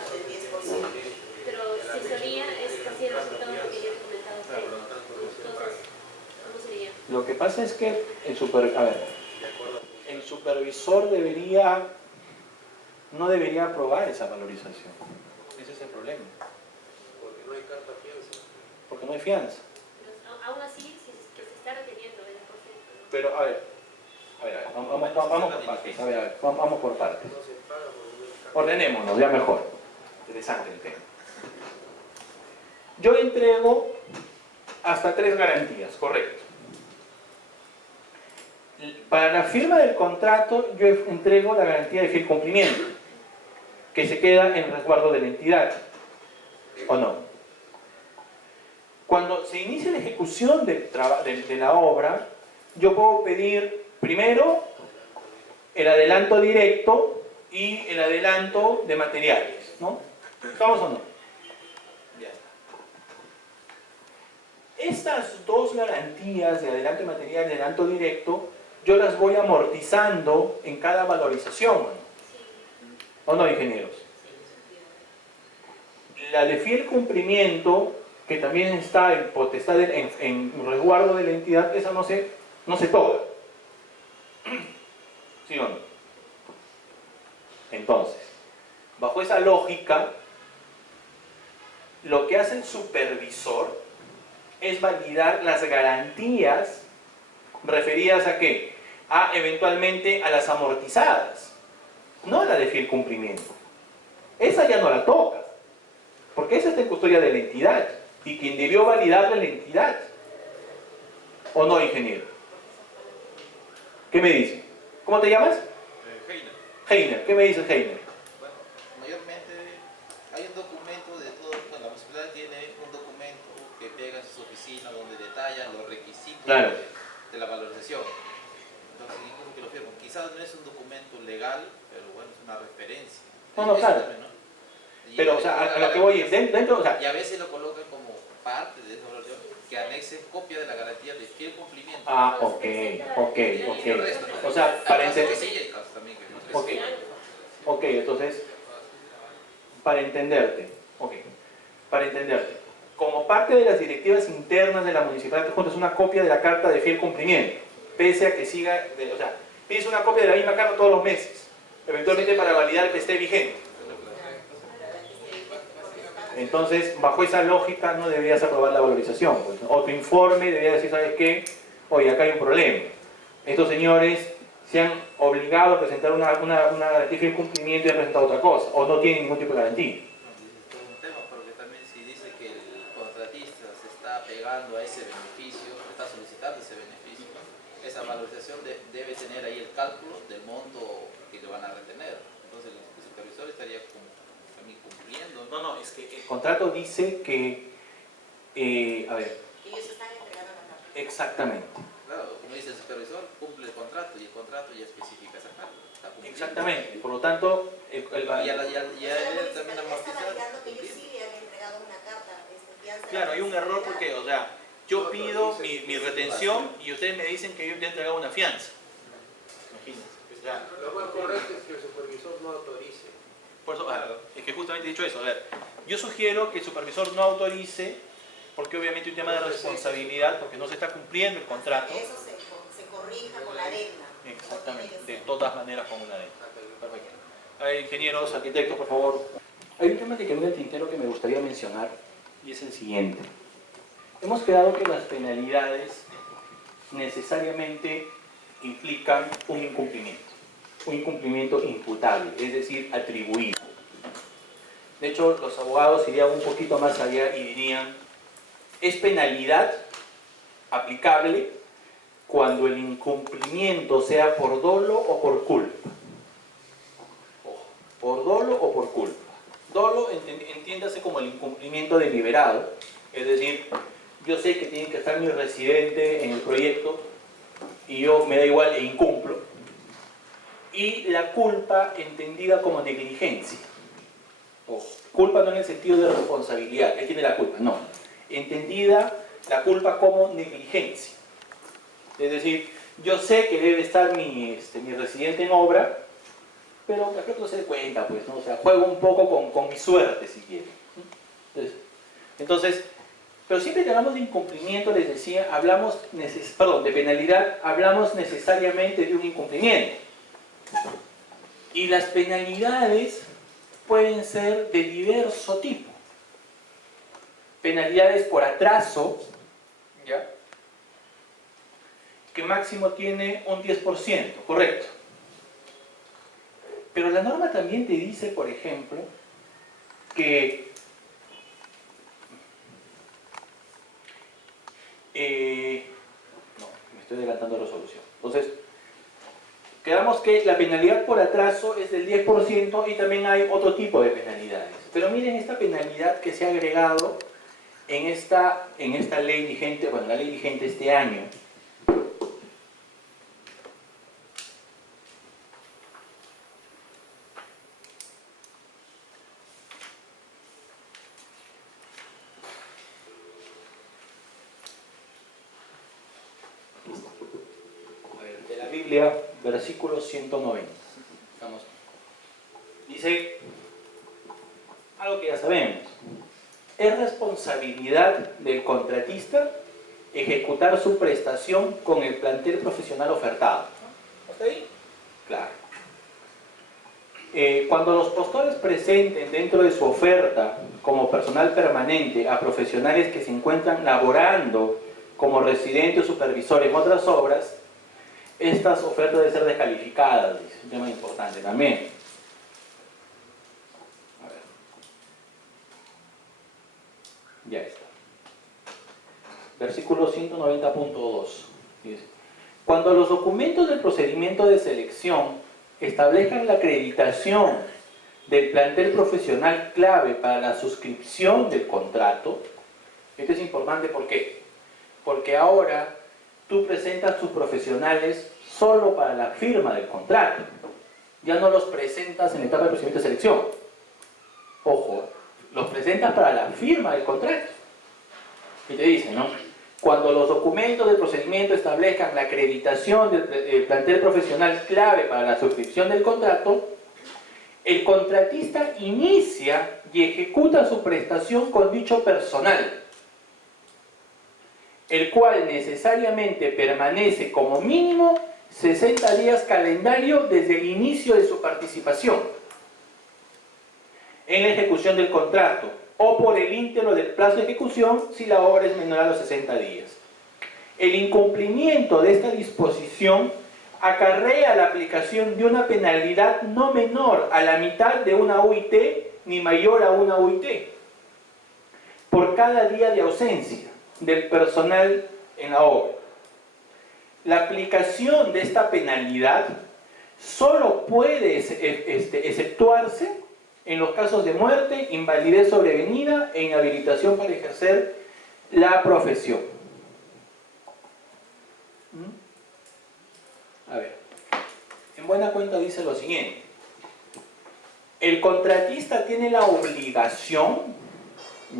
Pero si sería, es casi el resultado que yo le comentaba a usted. Entonces, ¿cómo sería? Lo que pasa es que el supervisor no debería aprobar esa valorización. Ese es el problema. Porque no hay carta fianza. Porque no hay fianza. Pero aún así, si que se está reteniendo el 10%. Pero, vamos por partes. Vamos por partes. No se paga porque no hay carta. Ordenémonos, ya mejor. Interesante el tema. Yo entrego hasta 3 garantías, correcto. Para la firma del contrato, yo entrego la garantía de fiel cumplimiento, que se queda en resguardo de la entidad, ¿o no? Cuando se inicia la ejecución de la obra, yo puedo pedir primero el adelanto directo y el adelanto de materiales, ¿no? ¿Estamos o no? Ya está. Estas dos garantías de adelanto de material y adelanto directo, yo las voy amortizando en cada valorización, ¿o no, ingenieros? La de fiel cumplimiento, que también está en potestad, en resguardo de la entidad, esa no se toca. ¿Sí o no? Entonces, bajo esa lógica, lo que hace el supervisor es validar las garantías referidas ¿a qué? Eventualmente a las amortizadas, no a la de fiel cumplimiento. Esa ya no la toca, porque esa está en custodia de la entidad, y quien debió validarla es la entidad. ¿O no, ingeniero? ¿Qué me dice? ¿Cómo te llamas? Heiner. Heiner. ¿Qué me dice Heiner? Bueno, mayormente hay un documento de todo, bueno, la municipalidad tiene un documento que pega en sus oficinas donde detalla los requisitos Claro. de la valorización. Entonces, ninguno que lo firma. Quizás no es un documento legal, pero bueno, es una referencia. No, claro. También, ¿no? Y Pero, o sea, a lo que voy es, dentro, o sea, y a veces lo colocan como parte de esa valorización. que anexe copia de la garantía de fiel cumplimiento. Ah, ok. O sea, para entender... Sí, el caso también que no es Ok. Ok, entonces, para entenderte, como parte de las directivas internas de la municipalidad, te juntas una copia de la carta de fiel cumplimiento, pese a que siga, o sea, pides una copia de la misma carta todos los meses, eventualmente para validar que esté vigente. Entonces, bajo esa lógica no deberías aprobar la valorización, pues, ¿no? O tu informe debería decir, ¿sabes qué? Oye, acá hay un problema. Estos señores se han obligado a presentar una garantía de cumplimiento y han presentado otra cosa, o no tienen ningún tipo de garantía. Es todo un tema, porque también si dice que el contratista se está pegando a ese beneficio, está solicitando ese beneficio, esa valorización debe tener ahí el cálculo del monto que le van a retener. Entonces el supervisor estaría también cumpliendo. No, es que el contrato dice que, a ver, Ellos están entregando la carta. exactamente. Claro, como dice el supervisor, cumple el contrato y el contrato ya especifica esa carga. Está cumpliendo. Exactamente, por lo tanto, Ya O sea, él la también municipalidad está amortiza. validando que ellos sí le han entregado una carta fianza de claro, hay un error porque, o sea, yo pido mi retención y ustedes me dicen que yo le he entregado una fianza. Imagínense. O sea, Lo más correcto es que el supervisor no autorice. por eso, es que justamente he dicho eso. A ver, yo sugiero que el supervisor no autorice, porque obviamente hay un tema de responsabilidad, porque no se está cumpliendo el contrato. Eso se corrija con la adenda. Exactamente, de todas maneras con una adenda. Perfecto. A ver, ingenieros, arquitectos, por favor. Hay un tema que quedó en el tintero que me gustaría mencionar, y es el siguiente. Hemos quedado que las penalidades necesariamente implican un incumplimiento imputable, es decir, atribuido. De hecho, los abogados irían un poquito más allá y dirían, es penalidad aplicable cuando el incumplimiento sea por dolo o por culpa. Ojo, por dolo o por culpa. Dolo entiéndase como el incumplimiento deliberado, es decir, yo sé que tiene que estar mi residente en el proyecto y yo me da igual e incumplo. Y la culpa entendida como negligencia. Ojo, culpa no en el sentido de responsabilidad, él tiene la culpa, no. Entendida la culpa como negligencia. Es decir, yo sé que debe estar mi residente en obra, pero creo que no se dé cuenta, pues, ¿no? O sea, juego un poco con mi suerte, si quiere. Entonces, pero siempre que hablamos de incumplimiento, les decía, de penalidad, hablamos necesariamente de un incumplimiento. Y las penalidades pueden ser de diverso tipo. Penalidades por atraso, ¿ya? Que máximo tiene un 10%, correcto. Pero la norma también te dice, por ejemplo, que no, me estoy adelantando a resolución. Entonces, quedamos que la penalidad por atraso es del 10% y también hay otro tipo de penalidades. Pero miren esta penalidad que se ha agregado en esta ley vigente, bueno, la ley vigente este año. De la Biblia, versículo 190. Vamos. Dice algo que ya sabemos. Es responsabilidad del contratista ejecutar su prestación con el plantel profesional ofertado. ¿Hasta ahí? Claro. Cuando los postores presenten dentro de su oferta como personal permanente a profesionales que se encuentran laborando como residente o supervisor en otras obras, estas ofertas deben ser descalificadas, es un tema importante también. A ver. Ya está. Versículo 190.2. Dice: cuando los documentos del procedimiento de selección establezcan la acreditación del plantel profesional clave para la suscripción del contrato, esto es importante, ¿por qué? Porque ahora tú presentas tus profesionales solo para la firma del contrato. Ya no los presentas en la etapa de procedimiento de selección. Ojo, los presentas para la firma del contrato. Y te dicen, ¿no? cuando los documentos del procedimiento establezcan la acreditación del plantel profesional clave para la suscripción del contrato, el contratista inicia y ejecuta su prestación con dicho personal, el cual necesariamente permanece como mínimo 60 días calendario desde el inicio de su participación en la ejecución del contrato o por el íntegro del plazo de ejecución si la obra es menor a los 60 días. El incumplimiento de esta disposición acarrea la aplicación de una penalidad no menor a la mitad de una UIT ni mayor a una UIT por cada día de ausencia del personal en la obra. La aplicación de esta penalidad solo puede exceptuarse en los casos de muerte, invalidez sobrevenida e inhabilitación para ejercer la profesión. A ver, en buena cuenta dice lo siguiente: el contratista tiene la obligación,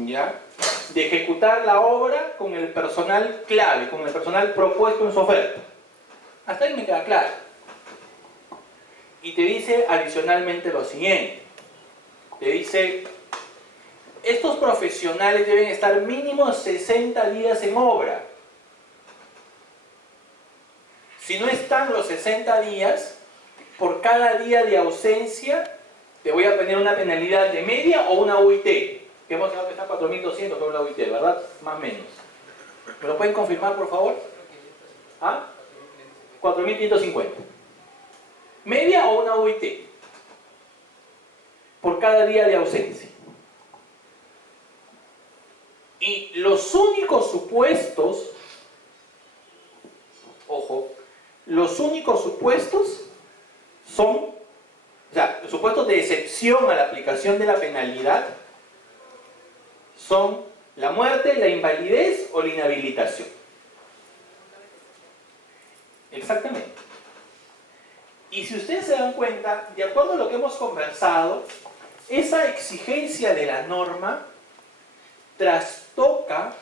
¿ya?, de ejecutar la obra con el personal clave, con el personal propuesto en su oferta. Hasta ahí me queda claro. Y te dice adicionalmente lo siguiente: te dice, estos profesionales deben estar mínimo 60 días en obra. Si no están los 60 días, por cada día de ausencia te voy a poner una penalidad de media o una UIT, que hemos dejado que está 4.200 por una UIT, ¿verdad? Más o menos. ¿Me lo pueden confirmar, por favor? ¿Ah? 4.550. ¿Media o una UIT? Por cada día de ausencia. Y los únicos supuestos, ojo, los únicos supuestos son, o sea, los supuestos de excepción a la aplicación de la penalidad son la muerte, la invalidez o la inhabilitación. Exactamente. Y si ustedes se dan cuenta, de acuerdo a lo que hemos conversado, esa exigencia de la norma trastoca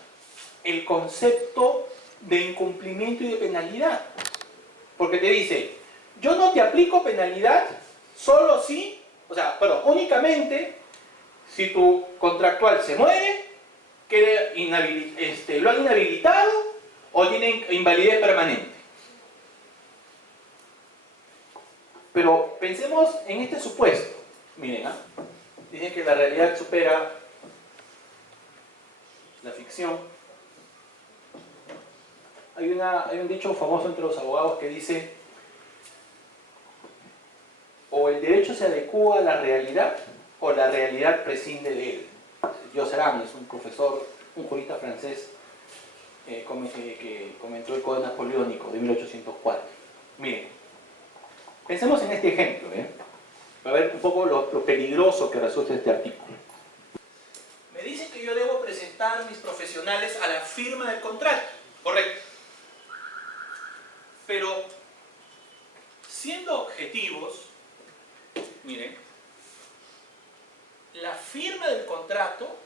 el concepto de incumplimiento y de penalidad. Porque te dice, yo no te aplico penalidad solo si, o sea, perdón, únicamente si tu contractual se muere, queda lo han inhabilitado o tiene invalidez permanente. Pero pensemos en este supuesto. Miren, dicen que la realidad supera la ficción. Hay un dicho famoso entre los abogados que dice: o el derecho se adecúa a la realidad o la realidad prescinde de él. Josserand es un profesor, un jurista francés que comentó el Código Napoleónico de 1804. Miren, pensemos en este ejemplo, para ver un poco lo peligroso que resulta este artículo. Me dice que yo debo presentar mis profesionales a la firma del contrato, correcto. Pero, siendo objetivos, miren, la firma del contrato,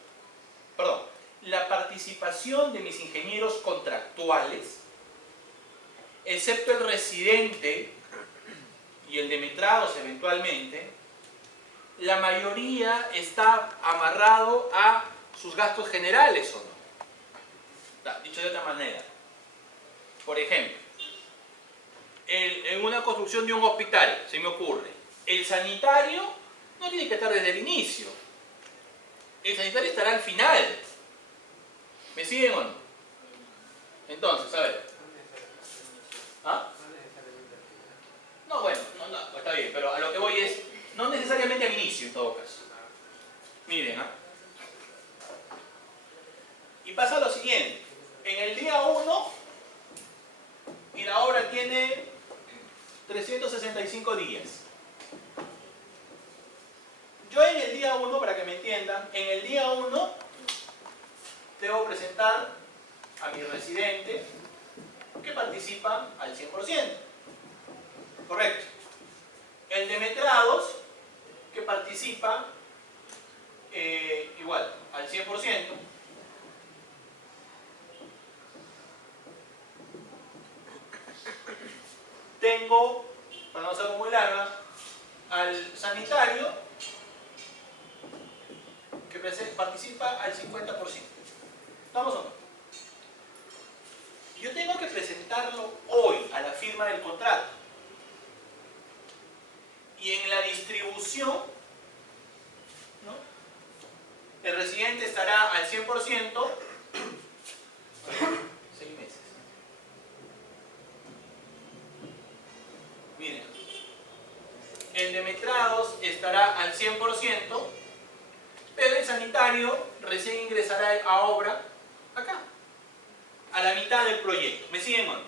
perdón, la participación de mis ingenieros contractuales, excepto el residente y el de metrados eventualmente, la mayoría está amarrado a sus gastos generales, ¿o no? Dicho de otra manera, por ejemplo, en una construcción de un hospital, se me ocurre, el sanitario no tiene que estar desde el inicio. El sanitario estará al final. ¿Me siguen o no? Entonces, a ver. ¿Ah? No, bueno, no, está bien, pero a lo que voy es, no necesariamente al inicio en todo caso. Miren, y pasa lo siguiente. En el día 1, y la obra tiene 365 días. Yo en el día 1, para que me entiendan, en el día 1 debo presentar a mi residente que participa al 100%. Correcto. El de metrados que participa igual, al 100%. tengo, para no ser muy larga, al sanitario que participa al 50%. ¿Vamos o no? Yo tengo que presentarlo hoy a la firma del contrato. Y en la distribución, ¿no?, el residente estará al 100%, 6 meses. Miren, el de metrados estará al 100%, pero el sanitario recién ingresará a obra acá, a la mitad del proyecto. ¿Me siguen o no?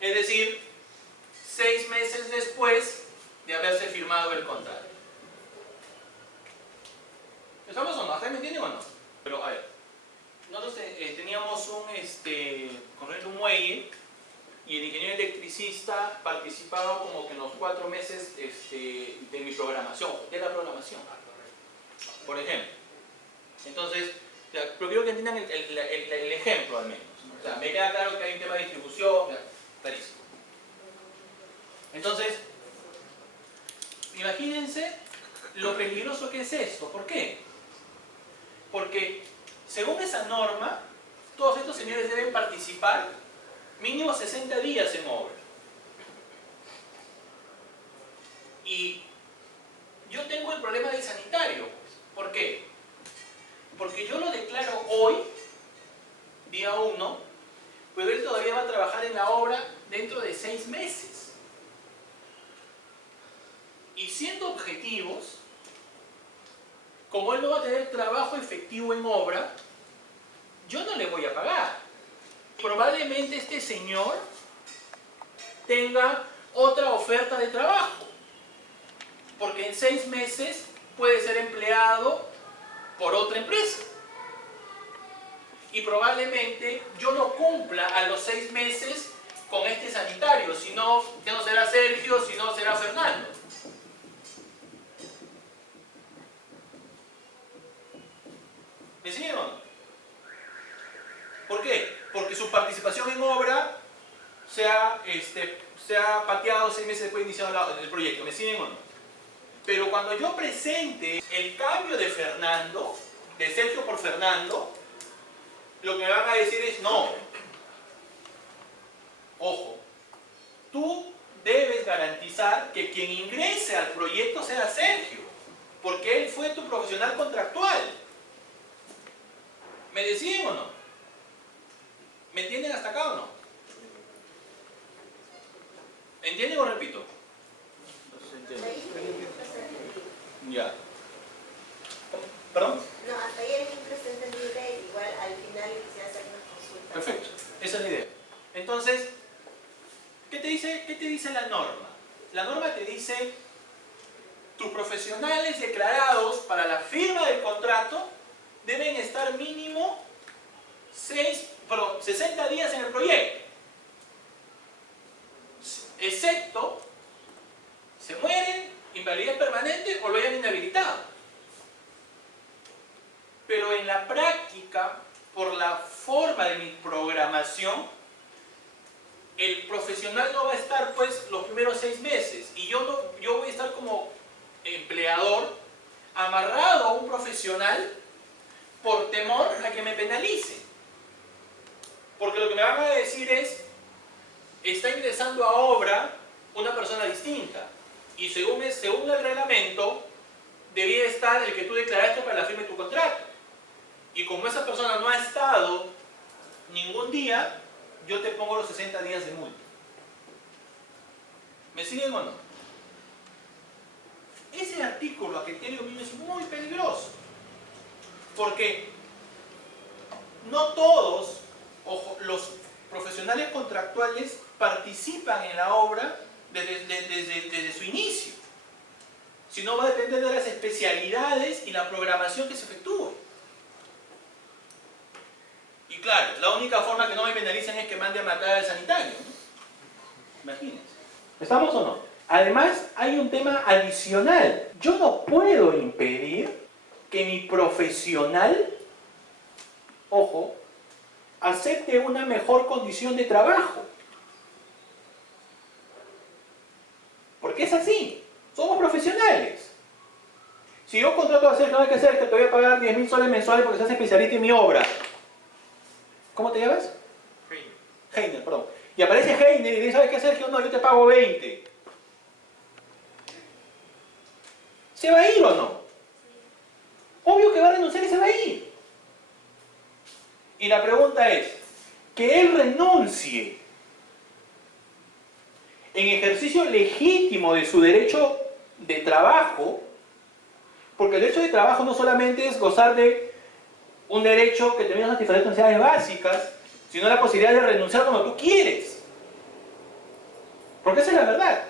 Es decir, 6 meses después de haberse firmado el contrato. ¿Estamos o no? ¿Hasta me entienden o no? Pero a ver, nosotros teníamos un muelle y el ingeniero electricista participaba como que en los 4 meses de mi programación, de la programación, por ejemplo. Entonces, pero quiero que entiendan el ejemplo al menos. O sea, me queda claro que hay un tema de distribución, clarísimo. Entonces, imagínense lo peligroso que es esto. ¿Por qué? Porque según esa norma, todos estos señores deben participar mínimo 60 días en obra. Y yo tengo el problema del sanitario. ¿Por qué? Porque yo lo declaro hoy, día 1, pero él todavía va a trabajar en la obra dentro de 6 meses. Y siendo objetivos, como él no va a tener trabajo efectivo en obra, yo no le voy a pagar. Probablemente este señor tenga otra oferta de trabajo, porque en 6 meses puede ser empleado por otra empresa. Y probablemente yo no cumpla a los 6 meses con este sanitario, sino ya no será Sergio, sino será Fernando. ¿Me siguen o no? ¿Por qué? Porque su participación en obra se ha pateado 6 meses después de iniciar el proyecto. ¿Me siguen o no? Pero cuando yo presente el cambio de Fernando, de Sergio por Fernando, lo que me van a decir es no. Ojo, tú debes garantizar que quien ingrese al proyecto sea Sergio, porque él fue tu profesional contractual. ¿Me deciden o no? ¿Me entienden hasta acá o no? ¿Entienden o repito? No se entiende. Ya. ¿Perdón? No, hasta ahí el ejemplo está entendible, igual al final quisiera hacer una consulta. Perfecto, esa es la idea. Entonces, ¿qué te dice la norma? La norma te dice, tus profesionales declarados para la firma del contrato deben estar mínimo 60 días en el proyecto, excepto se mueren, invalidez permanente o lo hayan inhabilitado. Pero en la práctica, por la forma de mi programación, el profesional no va a estar pues los primeros 6 meses y yo voy a estar como empleador amarrado a un profesional por temor a que me penalice. Porque lo que me van a decir es, está ingresando a obra una persona distinta y según el reglamento debía estar el que tú declaraste para la firma de tu contrato. Y como esa persona no ha estado ningún día, yo te pongo los 60 días de multa. ¿Me siguen o no? Ese artículo a criterio mío es muy peligroso. Porque no todos, ojo, los profesionales contractuales participan en la obra desde su inicio. Sino va a depender de las especialidades y la programación que se efectúe. Y claro, la única forma que no me penalicen es que mande a matar al sanitario, ¿no? Imagínense. ¿Estamos o no? Además, hay un tema adicional. Yo no puedo impedir que mi profesional, ojo, acepte una mejor condición de trabajo. porque es así. Somos profesionales. Si yo contrato a Sergio, no hay que hacer, te voy a pagar 10.000 soles mensuales porque seas especialista en mi obra. ¿Cómo te llamas? Heiner, perdón. Y aparece Heiner y dice, ¿sabes qué, Sergio? No, yo te pago 20. ¿Se va a ir o no? Obvio que va a renunciar y se va a ir. Y la pregunta es, que él renuncie en ejercicio legítimo de su derecho de trabajo, porque el derecho de trabajo no solamente es gozar de un derecho que termina satisfacer tus necesidades básicas, sino la posibilidad de renunciar cuando tú quieres. Porque esa es la verdad.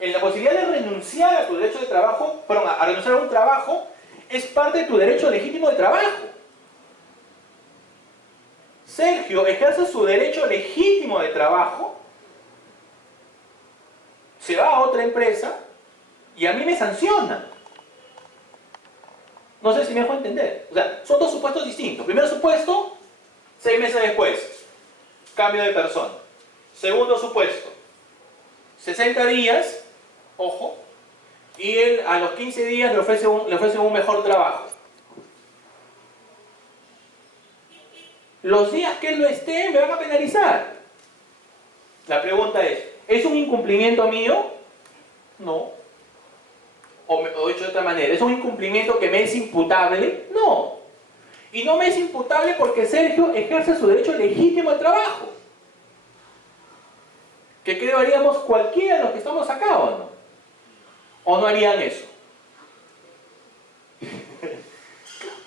En la posibilidad de renunciar a tu derecho de trabajo, perdón, a renunciar a un trabajo, es parte de tu derecho legítimo de trabajo. Sergio ejerce su derecho legítimo de trabajo, se va a otra empresa y a mí me sanciona. No sé si me dejo entender. O sea, son dos supuestos distintos. Primer supuesto, 6 meses después, cambio de persona. Segundo supuesto, 60 días, ojo, y él a los 15 días le ofrece un mejor trabajo. Los días que él no esté me van a penalizar. La pregunta ¿es un incumplimiento mío? No. O dicho de otra manera, ¿es un incumplimiento que me es imputable? No. Y no me es imputable porque Sergio ejerce su derecho legítimo al trabajo. Que creo haríamos cualquiera de los que estamos acá, ¿o no? ¿O no harían eso?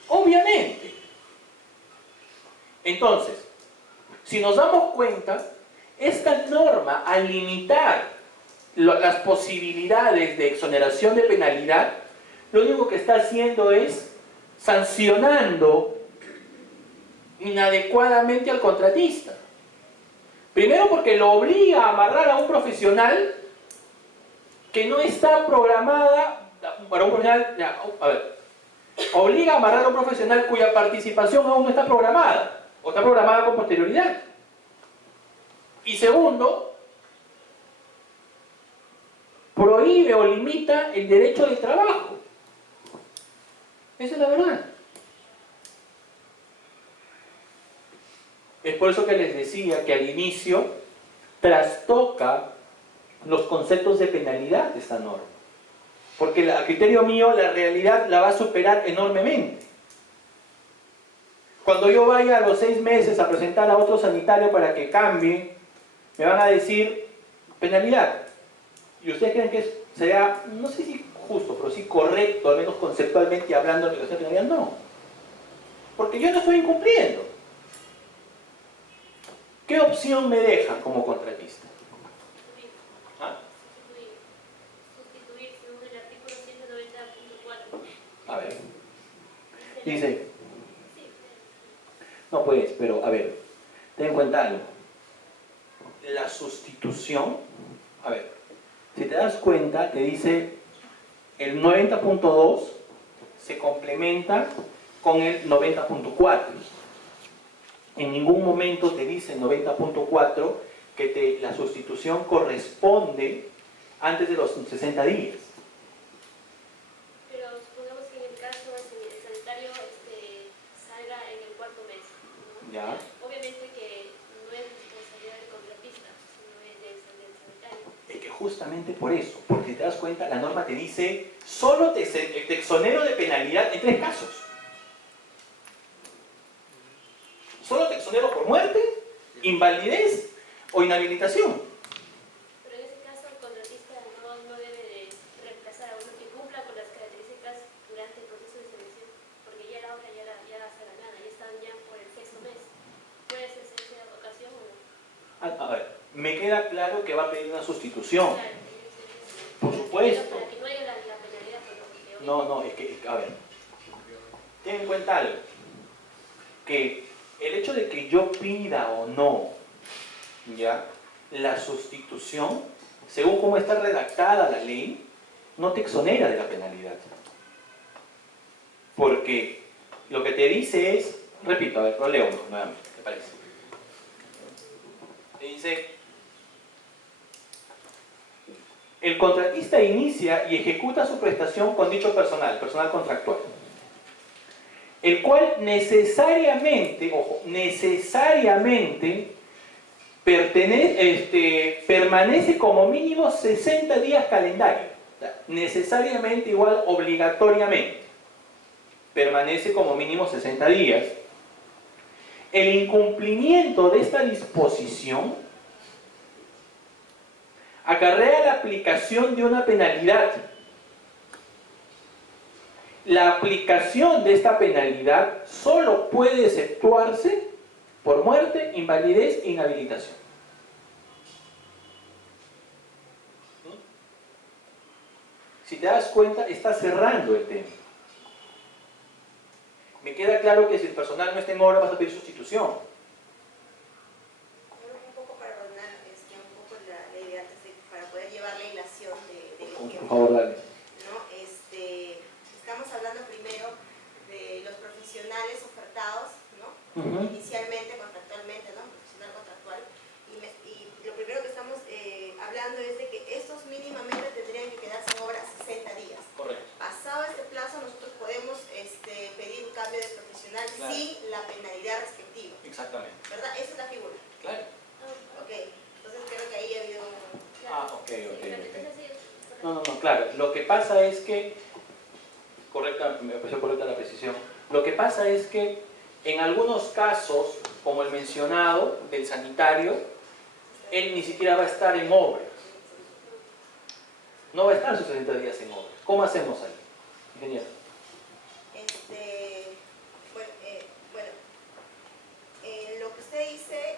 Obviamente. Entonces, si nos damos cuenta, esta norma, al limitar las posibilidades de exoneración de penalidad, lo único que está haciendo es sancionando inadecuadamente al contratista. Primero porque lo obliga a amarrar a un profesional que no está programada, para un profesional, obliga a amarrar a un profesional cuya participación aún no está programada, o está programada con posterioridad. Y segundo, prohíbe o limita el derecho de trabajo. Esa es la verdad. Es por eso que les decía que al inicio trastoca los conceptos de penalidad de esta norma. Porque a criterio mío la realidad la va a superar enormemente. Cuando yo vaya a los 6 meses a presentar a otro sanitario para que cambie, me van a decir penalidad. ¿Y ustedes creen que sería, no sé si justo, pero sí correcto, al menos conceptualmente hablando, la aplicación de penalidad? No. Porque yo no estoy incumpliendo. ¿Qué opción me deja como contratista? ¿Ah? Sustituir según el artículo 190.4. A ver. Dice. No pues, pero a ver, ten en cuenta algo. La sustitución, a ver, si te das cuenta, te dice el 90.2 se complementa con el 90.4. En ningún momento te dice el 90.4 que la sustitución corresponde antes de los 60 días. Pero supongamos que en el caso el sanitario salga en el 4.º mes, ¿no? Ya. Obviamente que no es responsabilidad del contratista, sino es del sanitario. Es que justamente por eso, porque si te das cuenta, la norma te dice solo te exonero de penalidad en 3 casos. Solo te exonero por muerte, invalidez o inhabilitación. Pero en ese caso el contratista no debe de reemplazar a uno que cumpla con las características durante el proceso de selección, porque ya la obra ya está ganada, ya están ya por el 6.º mes. ¿Puede ser esa ocasión o no? A ver, me queda claro que va a pedir una sustitución. Claro, Por supuesto. para que no haya la penalidad por lo que No, es que, a ver, ten en cuenta algo, que el hecho de que yo pida o no, ya, la sustitución, según cómo está redactada la ley, no te exonera de la penalidad. Porque lo que te dice es, repito, a ver, lo leo nuevamente, ¿te parece? Te dice, El contratista inicia y ejecuta su prestación con dicho personal contractual, el cual necesariamente, ojo, necesariamente permanece como mínimo 60 días calendario. Necesariamente igual obligatoriamente. Permanece como mínimo 60 días. El incumplimiento de esta disposición acarrea la aplicación de una penalidad. La aplicación de esta penalidad solo puede efectuarse por muerte, invalidez e inhabilitación. Si te das cuenta, está cerrando el tema. Me queda claro que si el personal no está en obra vas a pedir sustitución. Un poco para ordenar un poco la idea para poder llevar la ilación del ejemplo. Por favor, dale. ¿No? Estamos hablando primero de los profesionales ofertados, ¿no? Inicialmente, contractualmente, ¿no? Profesional contractual. Y lo primero que estamos hablando es de que estos mínimamente tendrían que quedarse en obra 60 días. Correcto. Pasado este plazo, nosotros podemos pedir un cambio de profesional, claro, sin la penalidad respectiva. Exactamente. ¿Verdad? Esa es la figura. Claro. Ok. Entonces creo que ahí ha habido un... Ok. No, claro. Lo que pasa es que... me pareció correcta la precisión. Lo que pasa es que en algunos casos, como el mencionado del sanitario, él ni siquiera va a estar en obra. No va a estar sus 60 días en obra. ¿Cómo hacemos ahí, ingeniero? Lo que usted dice,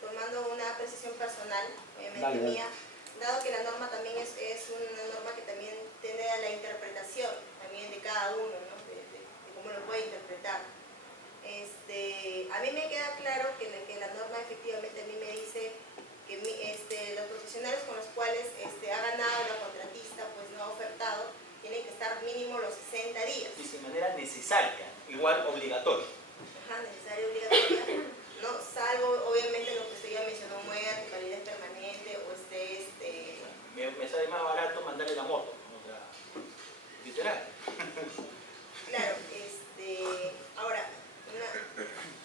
tomando una precisión personal, obviamente mía, dado que la norma también es una norma que también tiene a la interpretación también de cada uno, ¿no? de cómo lo puede interpretar. A mí me queda claro que la norma efectivamente a mí me dice que los profesionales con los cuales ha ganado la contratista, pues no ha ofertado, tienen que estar mínimo los 60 días. Y de manera necesaria, igual obligatoria. Ajá, necesaria, obligatoria, ¿no? Salvo, obviamente, lo que usted ya mencionó, muerte, calidad permanente, o Me sale más barato mandarle la moto, literal. Claro, ahora,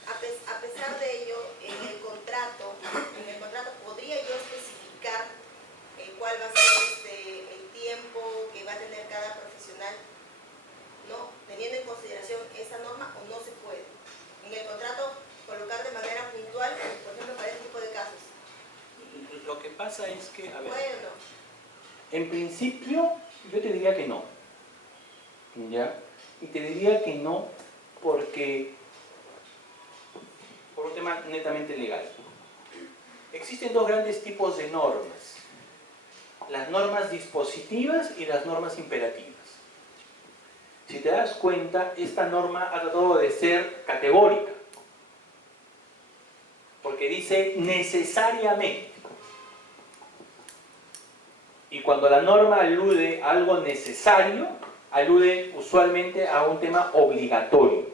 a pesar de ello, en el contrato podría yo especificar cuál va a ser el tiempo que va a tener cada profesional, ¿no? Teniendo en consideración esa norma, o no se puede. En el contrato colocar de manera puntual, por ejemplo, para este tipo de casos. Lo que pasa es que, a ver, ¿Puede o no? En principio, yo te diría que no. ¿Ya? Y te diría que no porque, por un tema netamente legal. Existen dos grandes tipos de normas. Las normas dispositivas y las normas imperativas. Si te das cuenta, esta norma ha tratado de ser categórica. Porque dice necesariamente. Y cuando la norma alude a algo necesario, alude usualmente a un tema obligatorio.